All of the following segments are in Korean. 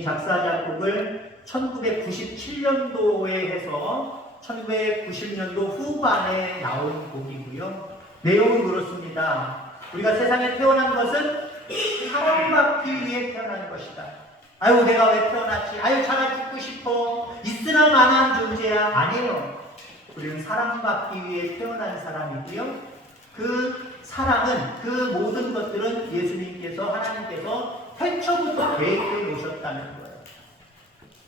이 작사 작곡을 1997년도에 해서 1990년도 후반에 나온 곡이고요. 내용은 그렇습니다. 우리가 세상에 태어난 것은 사랑받기 위해 태어난 것이다. 아유, 내가 왜 태어났지? 아유, 차라리 죽고 싶어. 있으나 마나한 존재야. 아니에요. 우리는 사랑받기 위해 태어난 사람이고요. 그 사랑은, 그 모든 것들은 예수님께서, 하나님께서 태초부터 계획해 놓으셨다는 거예요.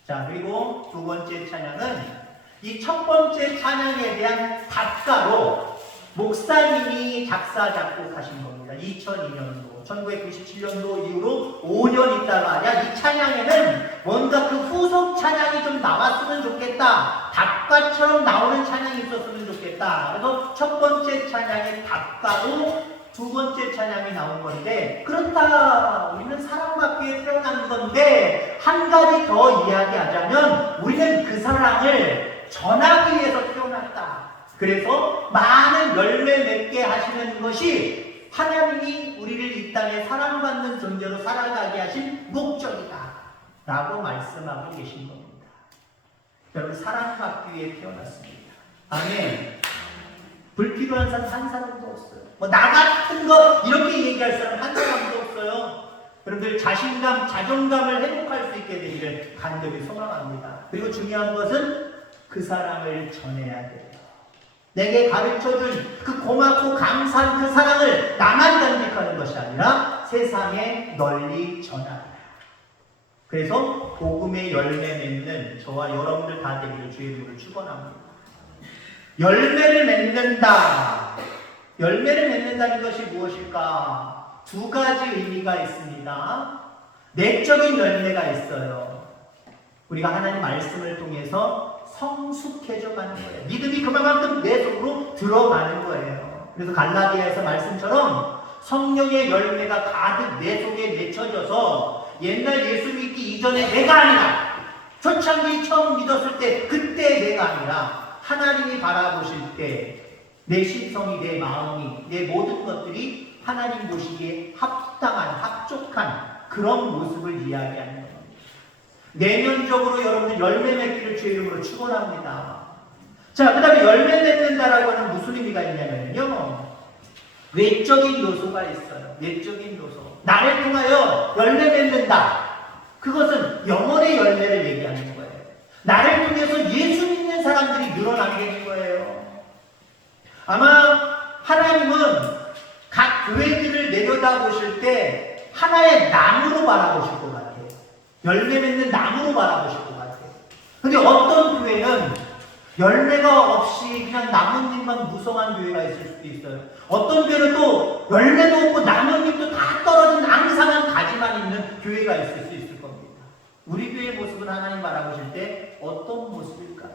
자, 그리고 두 번째 찬양은 이 첫 번째 찬양에 대한 답가로 목사님이 작사 작곡하신 겁니다. 2002년도, 1997년도 이후로 5년 있다가 야, 이 찬양에는 뭔가 그 후속 찬양이 좀 나왔으면 좋겠다. 답가처럼 나오는 찬양이 있었으면 좋겠다. 그래서 첫 번째 찬양의 답가로 두 번째 찬양이 나온 건데, 그렇다. 우리는 사랑받기 위해 태어난 건데, 한 가지 더 이야기하자면 우리는 그 사랑을 전하기 위해서 태어났다. 그래서 많은 열매 맺게 하시는 것이 하나님이 우리를 이 땅에 사랑받는 존재로 살아가게 하신 목적이다 라고 말씀하고 계신 겁니다. 여러분, 사랑받기 위해 태어났습니다. 아멘. 불필요한 사람 한 사람도 없어요. 뭐 나 같은 거 이렇게 얘기할 사람 한 사람도 없어요. 여러분들 자신감, 자존감을 회복할 수 있게 되기를 간절히 소망합니다. 그리고 중요한 것은 그 사랑을 전해야 돼요. 내게 가르쳐준 그 고맙고 감사한 그 사랑을 나만 간직하는 것이 아니라 세상에 널리 전하라. 그래서 복음의 열매 맺는 저와 여러분들 다 되기를 주의 이름으로 축원합니다. 열매를 맺는다. 열매를 맺는다는 것이 무엇일까? 두 가지 의미가 있습니다. 내적인 열매가 있어요. 우리가 하나님 말씀을 통해서 성숙해져 가는 거예요. 믿음이 그만큼 내 속으로 들어가는 거예요. 그래서 갈라디아에서 말씀처럼 성령의 열매가 가득 내 속에 맺혀져서 옛날 예수 믿기 이전에 내가 아니라 초창기 처음 믿었을 때 그때 내가 아니라 하나님이 바라보실 때 내 심성이, 내 마음이, 내 모든 것들이 하나님 보시기에 합당한, 합족한 그런 모습을 이야기하는 겁니다. 내면적으로 여러분들 열매 맺기를 주의 이름으로 축원합니다. 자, 그 다음에 열매 맺는다라고 하는 무슨 의미가 있냐면요, 외적인 요소가 있어요. 외적인 요소. 나를 통하여 열매 맺는다. 그것은 영혼의 열매를 얘기하는 거예요. 나를 통해서 예수 믿는 사람들이 늘어나게 되는 거예요. 아마 하나님은 각 교회들을 내려다보실 때 하나의 나무로 바라보실 것 같아요. 열매 맺는 나무로 바라보실 것 같아요. 근데 어떤 교회는 열매가 없이 그냥 나뭇잎만 무성한 교회가 있을 수도 있어요. 어떤 교회는 또 열매도 없고 나뭇잎도 다 떨어진 앙상한 가지만 있는 교회가 있을 수 있을 겁니다. 우리 교회의 모습은 하나님 바라보실 때 어떤 모습일까요?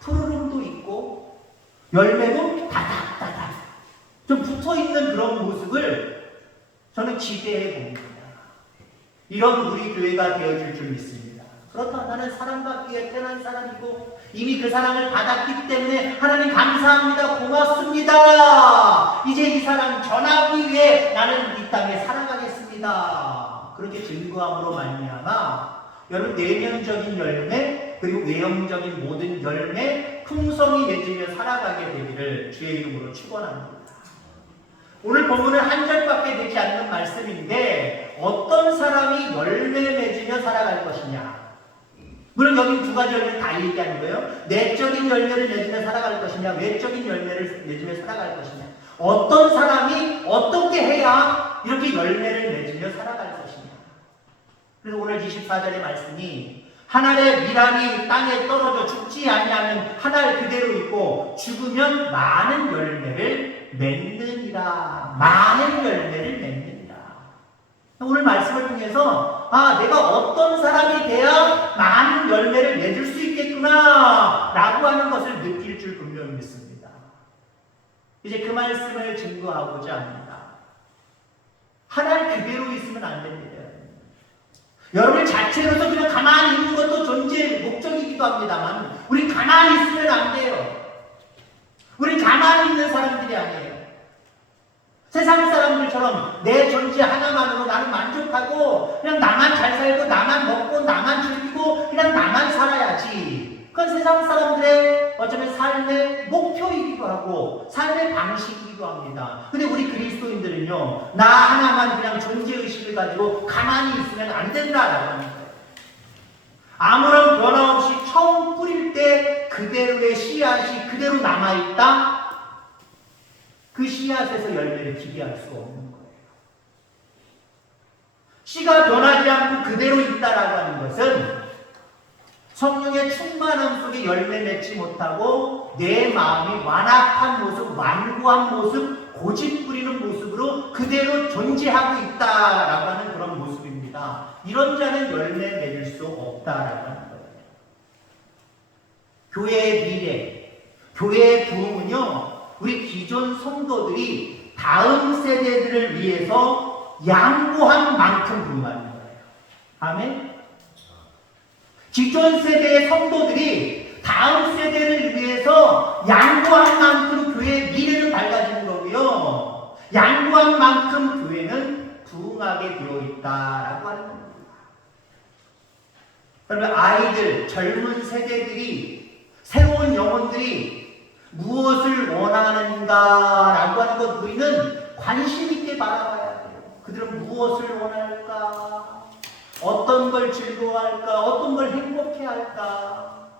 푸르름도 있고 열매도 다닥다닥 좀 붙어있는 그런 모습을 저는 기대해 봅니다. 이런 우리 교회가 되어줄 줄 믿습니다. 그렇다. 나는 사랑받기 위해 태어난 사람이고 이미 그 사랑을 받았기 때문에 하나님 감사합니다. 고맙습니다. 이제 이 사랑 전하기 위해 나는 이 땅에 살아가겠습니다. 그렇게 증거함으로 말미암아 여러분 내면적인 열매 그리고 외형적인 모든 열매 풍성이 맺으며 살아가게 되기를 주의 이름으로 축원합니다. 오늘 본문은 한 절밖에 되지 않는 말씀인데 어떤 사람이 열매 맺으며 살아갈 것이냐. 물론 여기 두 가지 열매를 다 얘기하는 거예요. 내적인 열매를 맺으며 살아갈 것이냐, 외적인 열매를 맺으며 살아갈 것이냐. 어떤 사람이 어떻게 해야 이렇게 열매를 맺으며 살아갈 것이냐. 그래서 오늘 24절의 말씀이 한 알의 밀알이 땅에 떨어져 죽지 아니하는 한 알 그대로 있고 죽으면 많은 열매를 맺느니라. 많은 열매를 맺느니라. 오늘 말씀을 통해서 내가 어떤 사람이 돼야 많은 열매를 맺을 수 있겠구나 라고 하는 것을 느낄 줄 분명히 믿습니다. 이제 그 말씀을 증거하고자 합니다. 한 알 그대로 있으면 안 됩니다. 여러분 자체로서 그냥 가만히 있는 것도 존재의 목적이기도 합니다만 우리 가만히 있으면 안 돼요. 우리 가만히 있는 사람들이 아니에요. 세상 사람들처럼 내 존재 하나만으로 나는 만족하고 그냥 나만 잘 살고 나만 먹고 나만 즐기고 그냥 나만 살아야지. 그건 세상 사람들의 어쩌면 삶의 목표이기도 하고 삶의 방식이기도 합니다. 근데 우리 그리스도인들은요, 나 하나만 그냥 존재의식을 가지고 가만히 있으면 안 된다라고 하는 거예요. 아무런 변화 없이 처음 뿌릴 때 그대로의 씨앗이 그대로 남아있다? 그 씨앗에서 열매를 기대할 수 없는 거예요. 씨가 변하지 않고 그대로 있다라고 하는 것은 성령의 충만함 속에 열매 맺지 못하고 내 마음이 완악한 모습, 완고한 모습, 고집 부리는 모습으로 그대로 존재하고 있다라고 하는 그런 모습입니다. 이런 자는 열매 맺을 수 없다라고 하는 거예요. 교회의 미래, 교회의 부흥은요, 우리 기존 성도들이 다음 세대들을 위해서 양보한 만큼 부흥하는 거예요. 아멘? 기존 세대의 성도들이 다음 세대를 위해서 양보한 만큼 교회의 미래는 밝아지는 거고요. 양보한 만큼 교회는 부흥하게 되어 있다라고 하는 겁니다. 그러면 아이들, 젊은 세대들이, 새로운 영혼들이 무엇을 원하는가라고 하는 것 우리는 관심 있게 바라봐야 돼요. 그들은 무엇을 원할까? 어떤 걸 즐거워할까? 어떤 걸 행복해할까?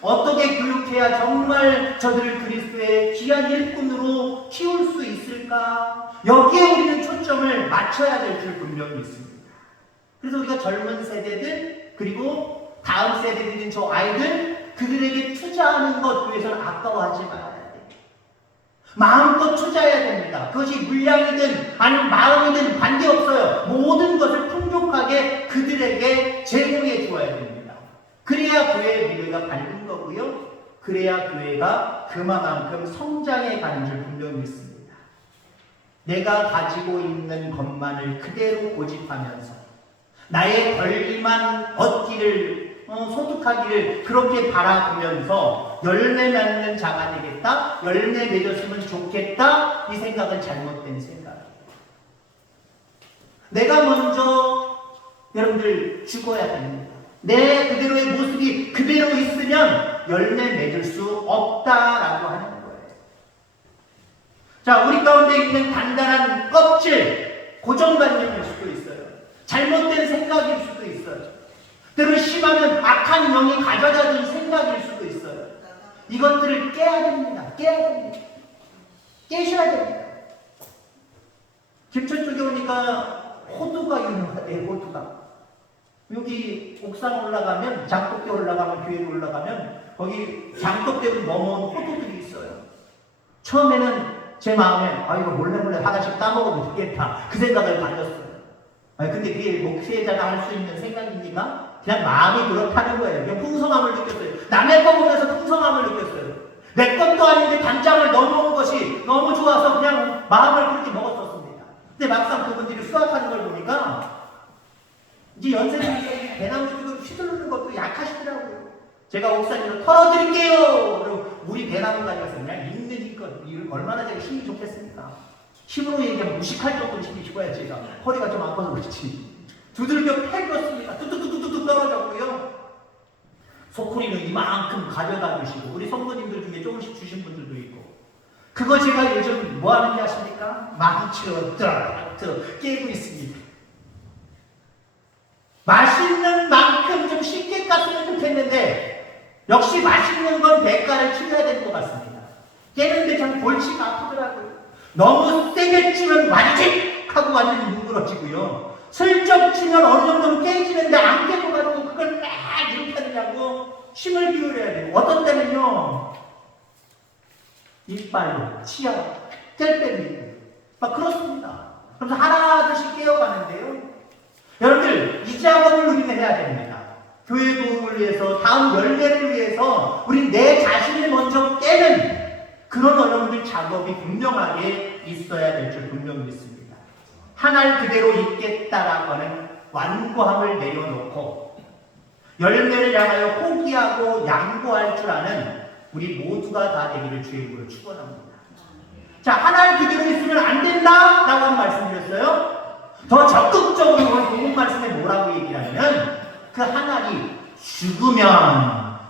어떻게 교육해야 정말 저들을 그리스도의 귀한 일꾼으로 키울 수 있을까? 여기에 우리는 초점을 맞춰야 될 줄 분명히 있습니다. 그래서 우리가 젊은 세대들 그리고 다음 세대들인 저 아이들 그들에게 투자하는 것 위해서는 아까워하지 말아야 돼요. 마음껏 투자해야 됩니다. 그것이 물량이든 아니면 마음이든 관계없어요. 모든 것을 풍족하게 그들에게 제공해 주어야 됩니다. 그래야 교회의 미래가 밝은 거고요. 그래야 교회가 그만큼 성장해 가는 줄 분명히 있습니다. 내가 가지고 있는 것만을 그대로 고집하면서 나의 권리만 얻기를 소득하기를 그렇게 바라보면서 열매 맺는 자가 되겠다, 열매 맺었으면 좋겠다, 이 생각은 잘못된 생각이에요. 내가 먼저 여러분들 죽어야 됩니다. 내 그대로의 모습이 그대로 있으면 열매 맺을 수 없다라고 하는 거예요. 자, 우리 가운데 있는 단단한 껍질, 고정관념일 수도 있어요. 잘못된 생각일 수도 있어요. 때로 심하면 악한 영이 가져다 준 생각일 수도 있어요. 이것들을 깨야 됩니다. 깨야 됩니다. 깨셔야 됩니다. 김천 쪽에 오니까 호두가 유명하대요. 호두가. 여기 옥상 올라가면, 장독대 올라가면, 교회 올라가면 거기 장독대로 넘어온 호두들이 있어요. 처음에는 제 마음에 이거 몰래 하나씩 따먹어도 되겠다, 그 생각을 가졌어요. 근데 그게 목회자가 할 수 있는 생각입니까? 그냥 마음이 그렇다는 거예요. 그냥 풍성함을 느꼈어요. 남의 거 보면서 풍성함을 느꼈어요. 내 것도 아닌데 단장을 넘어온 것이 너무 좋아서 그냥 마음을 그렇게 먹었었습니다. 근데 막상 그분들이 수확하는 걸 보니까 이제 연세들이 배나무 주고 휘두르는 것도 약하시더라고요. 제가 옥상에서 털어드릴게요. 그리고 우리 배나무가 아니라서 그냥 있는 힘껏 얼마나 제가 힘이 좋겠습니까? 힘으로 얘기하면 무식할 정도로 힘이 좋아야 제가 허리가 좀 아파서 그렇지. 두들겨 패겼습니다. 뚝뚝뚝뚝 떨어졌고요. 소쿠리는 이만큼 가져다 주시고 우리 성도님들 중에 조금씩 주신 분들도 있고, 그거 제가 요즘 뭐 하는지 아십니까? 망쳐 깨고 있습니다. 맛있는 만큼 좀 쉽게 깠으면 좋겠는데 역시 맛있는 건 대가를 치러야 될 것 같습니다. 깨는데 참 골치가 아프더라고요. 너무 세게 치면 완직 하고 완전히 뭉그러지고요. 슬쩍 치면 어느 정도는 깨지는데 안 깨져가지고 그걸 막 이렇게 하느냐고 힘을 기울여야 돼요. 어떤 때는요, 이빨로, 치아, 뗄 때도 있고 막 그렇습니다. 그래서 하나둘씩 깨어가는데요. 여러분들, 이 작업을 우리는 해야 됩니다. 교회 부흥을 위해서, 다음 열매를 위해서 우리 내 자신을 먼저 깨는 그런 여러분들 작업이 분명하게 있어야 될 줄 분명히 믿습니다. 하나를 그대로 있겠다라고 하는 완고함을 내려놓고 열매를 향하여 포기하고 양보할 줄 아는 우리 모두가 다 되기를 주의 이름으로 축원합니다. 자, 하나를 그대로 있으면 안 된다 라고 하는 말씀드렸어요. 더 적극적으로 우리 복음 말씀에 뭐라고 얘기하면 그 하나님 죽으면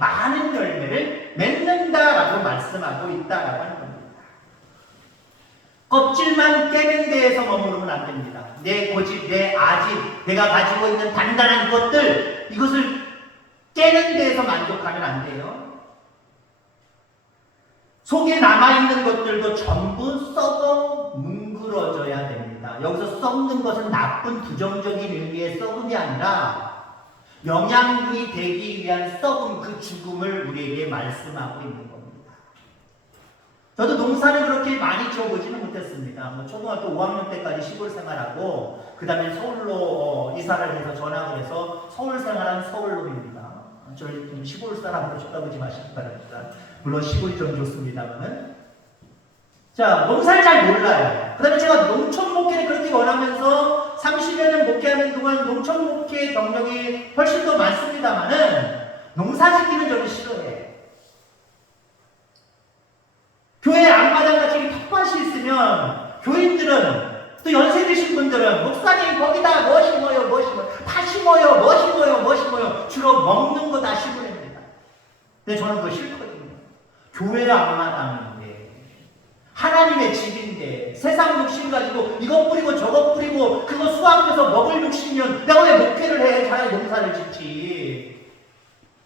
많은 열매를 맺는다라고 말씀하고 있다라고 하는 겁니다. 껍질만 깨는 데에서 머무르면 안 됩니다. 내 고집, 내 아집, 내가 가지고 있는 단단한 것들, 이것을 깨는 데에서 만족하면 안 돼요. 속에 남아있는 것들도 전부 썩어 뭉그러져야 됩니다. 여기서 썩는 것은 나쁜 부정적인 의미의 썩음이 아니라 영양분이 되기 위한 썩음, 그 죽음을 우리에게 말씀하고 있는 겁니다. 저도 농사를 그렇게 많이 지어보지는 못했습니다. 초등학교 5학년 때까지 시골 생활하고 그 다음에 서울로 이사를 해서 전학을 해서 서울 생활한 서울놈입니다. 저희 좀 시골 사람으로 쳐다보지 마시기 바랍니다. 물론 시골이 좀 좋습니다만은. 자, 농사를 잘 몰라요. 그 다음에 제가 농촌 목회를 그렇게 원하면서 30여 년 목회하는 동안 농촌 목회 경력이 훨씬 더 많습니다만은 농사 짓기는 저는 싫어해요. 교회 앞마당같이 텃밭이 있으면 교인들은 또 연세 드신 분들은 목사님 거기다 뭐 심어요 파 심어요 뭐 심어요 주로 먹는 거 다 심으랍니다. 근데 저는 그거 싫거든요. 교회 앞마당인데 하나님의 집인데 세상 욕심 가지고 이거 뿌리고 저거 뿌리고 그거 수확해서 먹을 욕심이면 내가 왜 목회를 해? 차라리 농사를 짓지.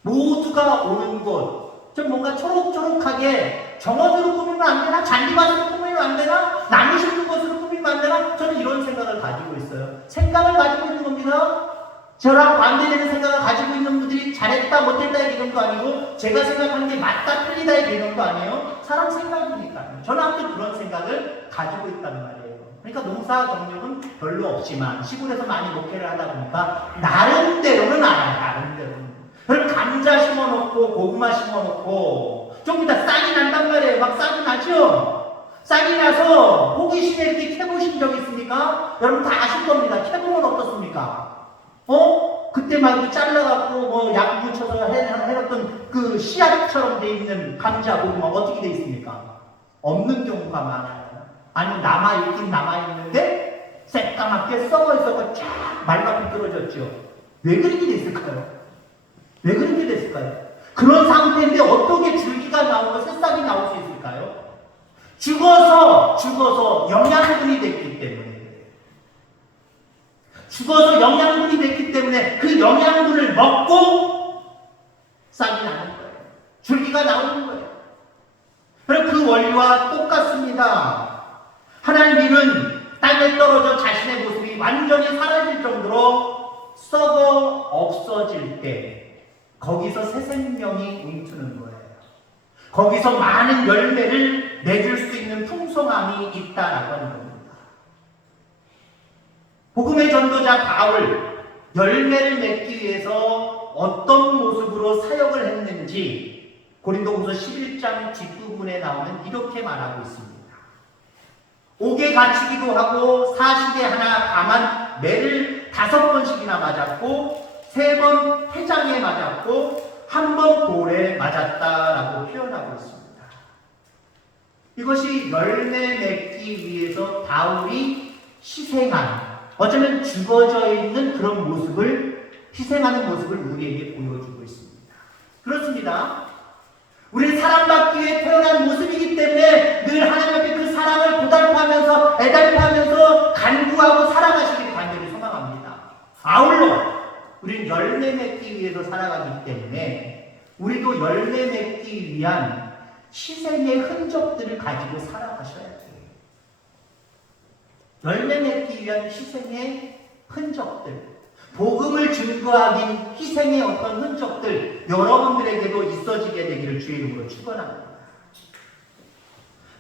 모두가 오는 곳 좀 뭔가 초록초록하게 정원으로 꾸미면 안 되나? 잔디밭으로 꾸미면 안 되나? 나무 심는 것으로 꾸미면 안 되나? 저는 이런 생각을 가지고 있어요. 생각을 가지고 있는 겁니다. 저랑 반대되는 생각을 가지고 있는 분들이 잘했다 못했다의 개념도 아니고 제가 생각하는 게 맞다 틀리다의 개념도 아니에요. 사람 생각이니까요. 저는 아무튼 그런 생각을 가지고 있다는 말이에요. 그러니까 농사 경력은 별로 없지만 시골에서 많이 목회를 하다 보니까 나름대로는 알아요. 나름대로는. 그럼 감자 심어놓고 고구마 심어놓고 좀 이따 싹이 난단 말이에요. 막 싹이 나죠? 싹이 나서 호기심에 이렇게 캐보신 적 있습니까? 여러분 다 아실 겁니다. 캐보면 어떻습니까? 그때 막 이렇게 잘라갖고 약 묻혀서 해놨던 그 씨앗처럼 돼 있는 감자 고구마 어떻게 돼 있습니까? 없는 경우가 많아요. 아니면 남아있는데 새까맣게 썩어있어서 쫙 말라 비뚤어졌죠. 왜 그렇게 됐을까요? 왜 그렇게 됐을까요? 그런 상태인데 어떻게 줄기가 나오고 새싹이 나올 수 있을까요? 죽어서 영양분이 됐기 때문에. 죽어서 영양분이 됐기 때문에 그 영양분을 먹고 싹이 나는 거예요. 줄기가 나오는 거예요. 그럼 그 원리와 똑같습니다. 하나님은 땅에 떨어져 자신의 모습이 완전히 사라질 정도로 썩어 없어질 때 거기서 새 생명이 움트는 거예요. 거기서 많은 열매를 맺을 수 있는 풍성함이 있다라고 하는 겁니다. 복음의 전도자 바울, 열매를 맺기 위해서 어떤 모습으로 사역을 했는지 고린도후서 11장 뒷부분에 나오면 이렇게 말하고 있습니다. 옥에 갇히기도 하고 사식에 하나 감한 매를 5번씩이나 맞았고 3번 회장에 맞았고 1번 돌에 맞았다라고 표현하고 있습니다. 이것이 열매 맺기 위해서 바울이 희생한, 어쩌면 죽어져 있는 그런 모습을, 희생하는 모습을 우리에게 보여주고 있습니다. 그렇습니다. 우리는 사랑받기 위해 태어난 모습이기 때문에 늘 하나님 앞에 그 사랑을 보답하면서 애달파하면서 간구하고 살아가시기를 간절히 소망합니다. 아울러 우리는 열매 맺기 위해서 살아가기 때문에 우리도 열매 맺기 위한 희생의 흔적들을 가지고 살아가셔야 돼요. 열매 맺기 위한 희생의 흔적들, 복음을 증거하긴 희생의 어떤 흔적들 여러분들에게도 있어지게 되기를 주의 이름으로 축원합니다.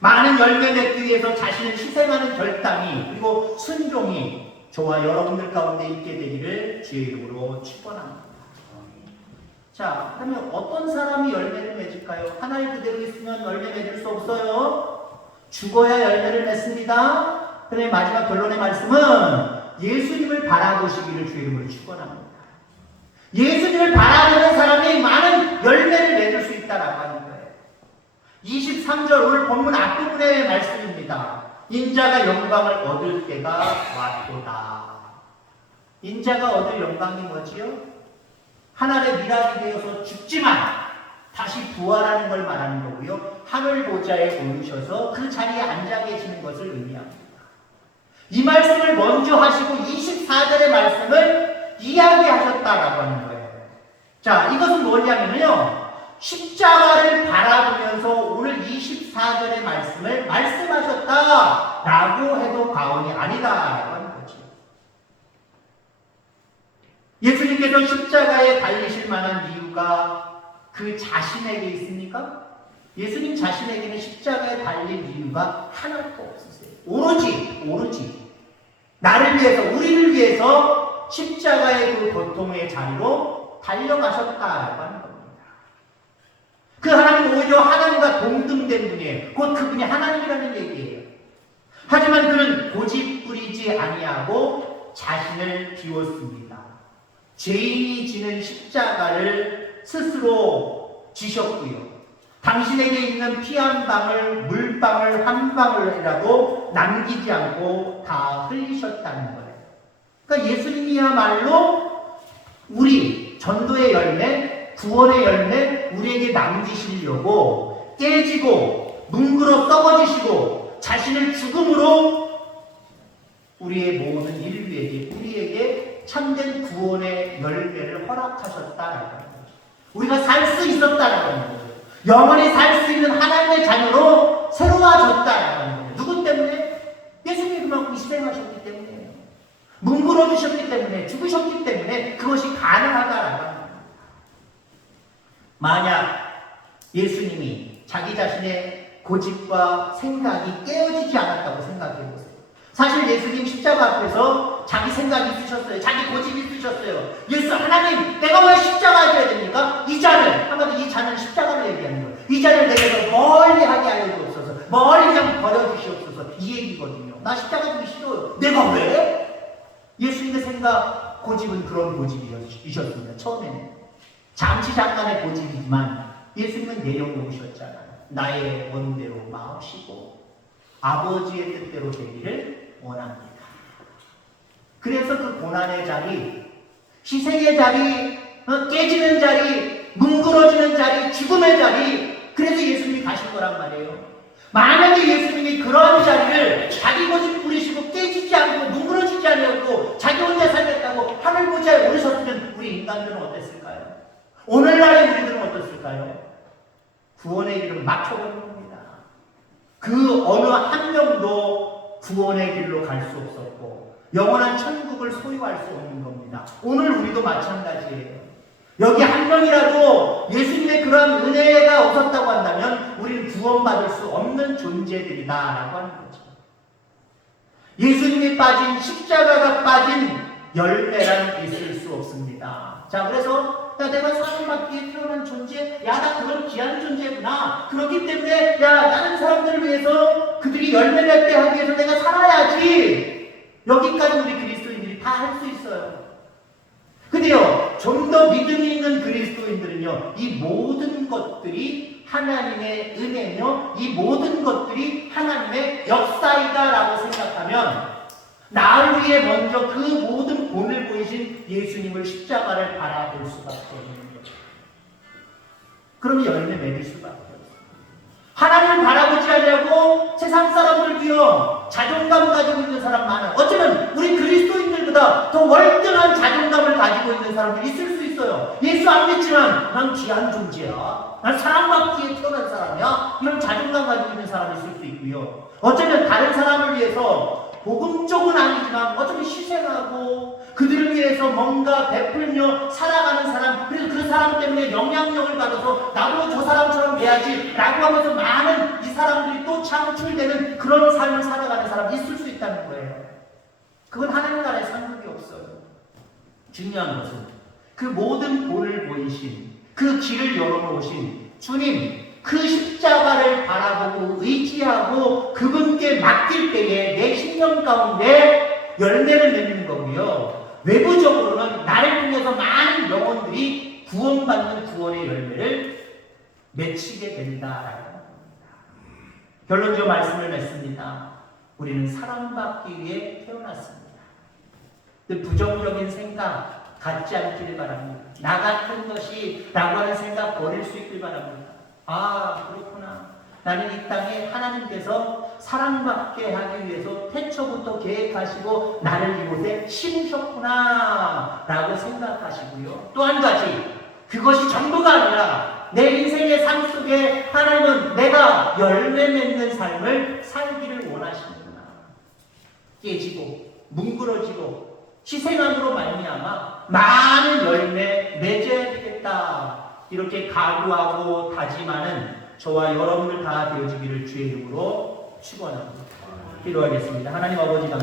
많은 열매 맺기 위해서 자신을 희생하는 결단이 그리고 순종이 저와 여러분들 가운데 있게 되기를 주의 이름으로 축원합니다. 자, 그러면 어떤 사람이 열매를 맺을까요? 하나님 그대로 있으면 열매 맺을 수 없어요. 죽어야 열매를 맺습니다. 그다음에 마지막 결론의 말씀은 예수님을 바라보시기를 주의 이름으로 축원합니다. 예수님을 바라보는 사람이 많은 열매를 맺을 수 있다라고 하는 거예요. 23절 오늘 본문 앞부분의 말씀입니다. 인자가 영광을 얻을 때가 왔도다. 인자가 얻을 영광이 뭐지요? 하늘의 미랄이 되어서 죽지만 다시 부활하는 걸 말하는 거고요. 하늘 보좌에 오르셔서 그 자리에 앉아 계시는 것을 의미합니다. 이 말씀을 먼저 하시고 24절의 말씀을 이야기하셨다라고 하는 거예요. 자, 이것은 뭐냐면요. 십자가를 바라보면서 오늘 24절의 말씀을 말씀하셨다라고 해도 과언이 아니다라고 하는 거죠. 예수님께서 십자가에 달리실 만한 이유가 그 자신에게 있습니까? 예수님 자신에게는 십자가에 달릴 이유가 하나도 없으세요. 오로지 나를 위해서, 우리를 위해서 십자가의 그 고통의 자리로 달려가셨다라고 하는 겁니다. 그 하나님 오히려 하나님과 동등된 분이에요. 곧 그분이 하나님이라는 얘기예요. 하지만 그는 고집 부리지 아니하고 자신을 비웠습니다. 죄인이 지는 십자가를 스스로 지셨고요. 당신에게 있는 피 한 방울, 물방울 한 방울이라도 남기지 않고 다 흘리셨다는 거예요. 그러니까 예수님이야말로 우리 전도의 열매, 구원의 열매 우리에게 남기시려고 깨지고 뭉그러 썩어지시고 자신을 죽음으로 우리의 모든 인류에게, 우리에게 참된 구원의 열매를 허락하셨다라는 거죠. 우리가 살 수 있었다라는 거죠. 영원히 살 수 있는 하나님의 자녀로 새로워졌다라는 거예요. 누구 때문에? 예수님이 그만큼 희생하셨기 때문에요. 뭉그러주셨기 때문에, 죽으셨기 때문에 그것이 가능하다라는 거예요. 만약 예수님이 자기 자신의 고집과 생각이 깨어지지 않았다고 생각해 보세요. 사실 예수님 십자가 앞에서 자기 생각이 있으셨어요. 자기 고집이 있으셨어요. 예수 하나님, 내가 왜 십자가 져야 됩니까? 이 잔을, 한마디로 이 잔은 십자가를 얘기하는 거예요. 이 잔을 내게서 멀리 하게 하여 주옵소서. 멀리 그냥 버려주시옵소서. 이 얘기거든요. 나 십자가 지기 싫어요. 내가 왜? 예수님의 생각, 고집은 그런 고집이셨습니다. 처음에는. 잠깐의 고집이지만 예수님은 내려놓으셨잖아요. 나의 원대로 마옵시고 아버지의 뜻대로 되기를 원합니다. 그래서 그 고난의 자리, 희생의 자리, 깨지는 자리, 뭉그러지는 자리, 죽음의 자리, 그래서 예수님이 가신 거란 말이에요. 만약에 예수님이 그러한 자리를 자기 고집 부리시고 깨지지 않고 뭉그러지지 않고 자기 혼자 살겠다고 하늘 보좌에 오르셨으면 우리 인간들은 어땠을까요? 오늘날의 우리들은 어떻을까요? 구원의 길은 막혀버린 겁니다. 그 어느 한 명도 구원의 길로 갈 수 없었고 영원한 천국을 소유할 수 없는 겁니다. 오늘 우리도 마찬가지예요. 여기 한 명이라도 예수님의 그런 은혜가 없었다고 한다면 우리는 구원받을 수 없는 존재들이다라고 하는 거죠. 예수님이 빠진, 십자가가 빠진 열매란 있을 수 없습니다. 자, 그래서 야, 내가 사람받기에 태어난 존재, 야, 나 그런 귀한 존재구나. 그렇기 때문에 야, 다른 사람들을 위해서 그들이 열매 맺게 하기 위해서 내가 살아야지. 여기까지 우리 그리스도인들이 다 할 수 있어요. 근데요, 좀 더 믿음이 있는 그리스도인들은요, 이 모든 것들이 하나님의 은혜며 이 모든 것들이 하나님의 역사이다라고 생각하면 나를 위해 먼저 그 모든 본을 보이신 예수님을 십자가를 바라볼 수밖에 없는 거죠. 그러면 열매 맺을 수밖에 없어요. 하나님을 바라보지 않냐고 세상 사람들도요, 자존감 가지고 있는 사람 많아요. 어쩌면 우리 그리스도인들보다 더 월등한 자존감을 가지고 있는 사람들이 있을 수 있어요. 예수 안 믿지만 난 귀한 존재야. 난 사랑받기에 태어난 사람이야. 이런 자존감 가지고 있는 사람이 있을 수 있고요. 어쩌면 다른 사람을 위해서 복음 쪽은 아니지만 어쩌면 희생하고 그들을 위해서 뭔가 베풀며 살아가는 사람, 그래서 그 사람 때문에 영향력을 받아서 나도 저 사람처럼 돼야지 라고 하면서 많은 이 사람들이 또 창출되는 그런 삶을 살아가는 사람이 있을 수 있다는 거예요. 그건 하나님 나라에 상관이 없어요. 중요한 것은 그 모든 본을 보이신, 그 길을 열어놓으신 주님, 그 십자가를 바라보고 의지하고 그분께 맡길 때에 내 심령 가운데 열매를 맺는 거고요. 외부적으로는 나를 통해서 많은 영혼들이 구원받는 구원의 열매를 맺히게 된다라는 겁니다. 결론적으로 말씀을 맺습니다. 우리는 사랑받기 위해 태어났습니다. 부정적인 생각 갖지 않기를 바랍니다. 나 같은 것이 라고 하는 생각 버릴 수 있길 바랍니다. 아, 그렇구나. 나는 이 땅에 하나님께서 사랑받게 하기 위해서 태초부터 계획하시고 나를 이곳에 심으셨구나 라고 생각하시고요. 또 한 가지, 그것이 전부가 아니라 내 인생의 삶 속에 하나님은 내가 열매 맺는 삶을 살기를 원하시는구나. 깨지고 뭉그러지고 희생함으로 말미암아 많은 열매 맺어야 되겠다. 이렇게 각오하고 다짐하는 저와 여러분들 다 되어지기를 주의 이름으로 축원합니다. 기도하겠습니다. 하나님 아버지 감사합니다.